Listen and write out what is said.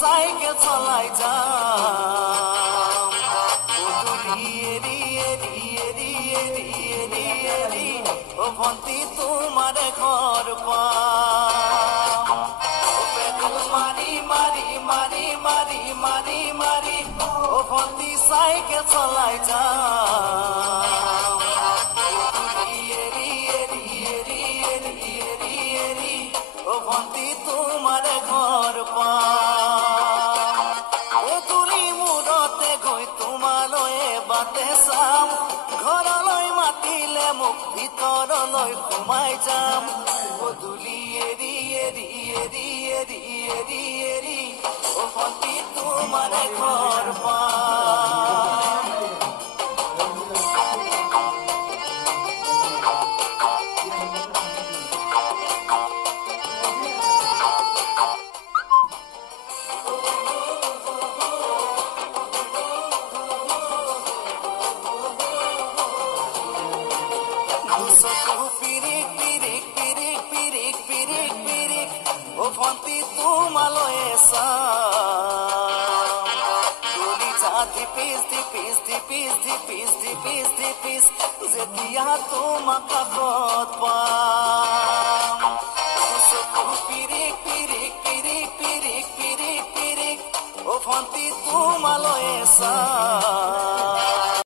cycle চলাই যাম গধূলি এৰি এৰি এৰি এৰি এৰি এৰি ও ভন্টি তোমাৰ ঘৰ পাম পেডেল মাৰি মাৰি মাৰি মাৰি মাৰি মাৰি ও ভন্টি চাইকেল চলাই যাম গধূলি এৰি এৰি এৰি এৰি এৰি এৰি ও ভন্টি তোমাৰ ঘৰ পাম গধূলি মূৰতে গৈ তোমালৈ বাটে চাম ঘৰলৈ মাতিলে মোক ভিতৰলৈ সোমাই যাম গধূলি এৰি এৰি এৰি এৰি এৰি এৰি ও ভন্টি তোমাৰ ঘৰ পাম পিৰিক পিৰিক পিৰিক পিৰিক পিৰিক পিৰিক ও ভন্টি তোমালৈ চাম তুলি যা ধিপিচ ধিপিচ ধিপিচ ধিপিচ ধিপিচ ধিপিচ যেতিয়া তোমাক কাষত পাম পিৰিক পিৰিক পিৰিক পিৰিক পিৰিক পিৰিক ও ভন্টি তোমালৈ চাম